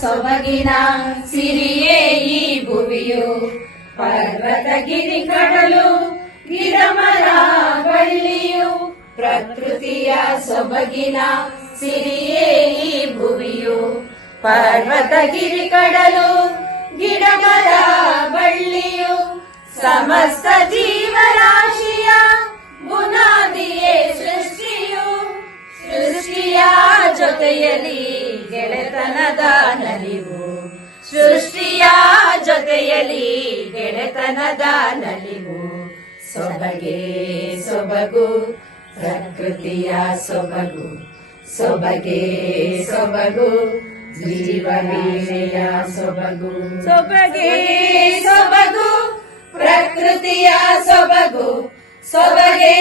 ಸೊಬಗಿನ ಸಿರಿಯೇ ಈ ಭುವಿಯು. ಪರ್ವತ ಗಿರಿ ಕಡಲು ಗಿಡ ಮರ ಬಳ್ಳಿಯು ಪ್ರಕೃತಿಯ ಸೊಬಗಿನ ಸಿರಿಯೇ ಈ ಭುವಿಯು. ಪರ್ವತ ಗಿರಿ ಕಡಲು ಗಿಡ ಮರ ಬಳ್ಳಿಯು ಸಮಸ್ತ ಜೀವರಾಶಿಯ ಬುನಾದಿಯೇ ಸೃಷ್ಟಿಯು. ಸೃಷ್ಟಿಯ ಜೊತೆಯಲ್ಲಿ ಗೆಳೆತನದ ನಲಿವು. ಸೃಷ್ಟಿಯ ಜೊತೆಯಲ್ಲಿ ಗೆಳೆತನದ ನಲಿವು. ಸೊಬಗೆ ಸೊಬಗು ಪ್ರಕೃತಿಯ ಸೊಬಗು. ಸೊಬಗೆ ಸೊಬಗು ಜೀವವೀಣೆಯ ಸೊಬಗು. ಸೊಬಗೆ ಸೊಬಗು ಪ್ರಕೃತಿಯ ಸೊಬಗು. ಸೊಬಗೆ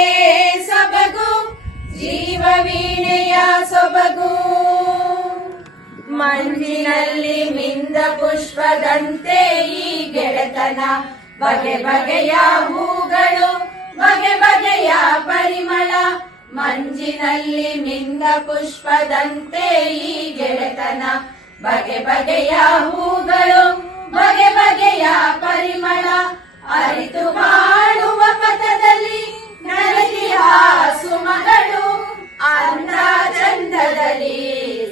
ಸೊಬಗು ಜೀವವೀಣೆಯ ಸೊಬಗು. ಮಂಜಿನಲ್ಲಿ ಮಿಂದ ಪುಷ್ಪದಂತೆ ಈ ಗೆಳೆತನ. ಬಗೆ ಬಗೆಯ ಹೂಗಳು ಬಗೆ ಬಗೆಯ ಪರಿಮಳ. ಮಂಜಿನಲ್ಲಿ ಮಿಂದ ಪುಷ್ಪದಂತೆ ಈ ಗೆಳೆತನ. ಬಗೆ ಬಗೆಯ ಹೂಗಳು ಬಗೆ ಬಗೆಯ ಪರಿಮಳ. ಅರಿತು ಬಾಳುವ ಪಥದಲ್ಲಿ ನಲಿಯ ಸುಮಗಳು. ಅಂದ ಚಂದದಲ್ಲಿ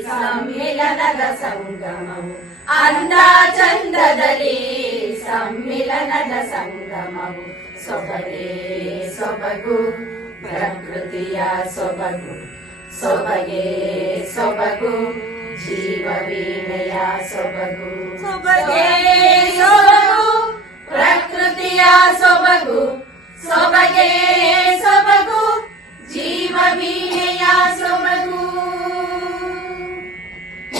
ಸಮ್ಮಿಲನದ ಸಂಗಮವು. ಅಂದ ಚಂದದಲ್ಲಿ ಸಮ್ಮಿಲನದ ಸಂಗಮವು. ಸೊಬಗೆ ಸೊಬಗು ಪ್ರಕೃತಿಯ ಸೊಬಗು. ಸೊಬಗೆ ಸೊಬಗು ಜೀವವೀಣೆಯ ಸೊಬಗು. ಸೊಬಗೆ ಸೊಬಗು ಪ್ರಕೃತಿಯ ಸೊಬಗು. ಸೊಬಗೆ ಸೊಬಗು ಜೀವವೀಣೆಯ ಸೊಬಗು.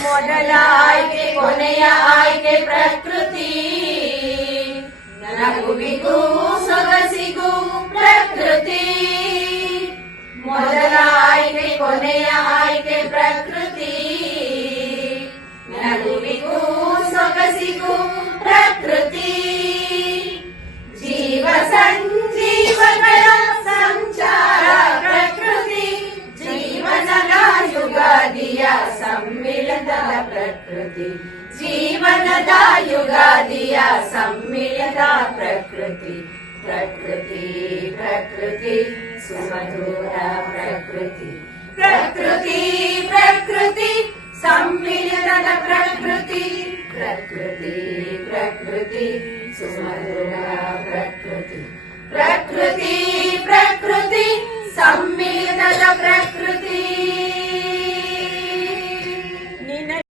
ಮೊದಲ ಆಯ್ಕೆ ಕೊನೆಯ ಆಯ್ಕೆ ಪ್ರಕೃತಿ. ನಗುವಿಗೂ ಸೊಗಸಿಗೂ ಪ್ರಕೃತಿ. ಮೊದಲ ಆಯ್ಕೆ ಕೊನೆಯ ಆಯ್ಕೆ ಪ್ರಕೃತಿ. ನಗುವಿಗೂ ಸೊಗಸಿಗೂ ಪ್ರಕೃತಿ. ಜೀವ ಸಂಜೀವಗಳ ಸಂಚಾರ ಪ್ರಕೃತಿ. ಜೀವನದ ಯುಗಾದಿಯ ಸಮ್ಮಿಳಿತ ಪ್ರಕೃತಿ. ಜೀವನದ ಯುಗಾದಿಯ ಸಮ್ಮಿಳಿತ ಪ್ರಕೃತಿ. ಪ್ರಕೃತಿ ಪ್ರಕೃತಿ ಸುಮಧುರ ಪ್ರಕೃತಿ. ಪ್ರಕೃತಿ ಪ್ರಕೃತಿ ಸಮ್ಮಿಳಿತದ ಪ್ರಕೃತಿ. ಪ್ರಕೃತಿ ಪ್ರಕೃತಿ ಸುಮಧುರ ಪ್ರಕೃತಿ. ಪ್ರಕೃತಿ ಪ್ರಕೃತಿ ಸಮ್ಮಿಳಿತದ ಪ್ರಕೃತಿ.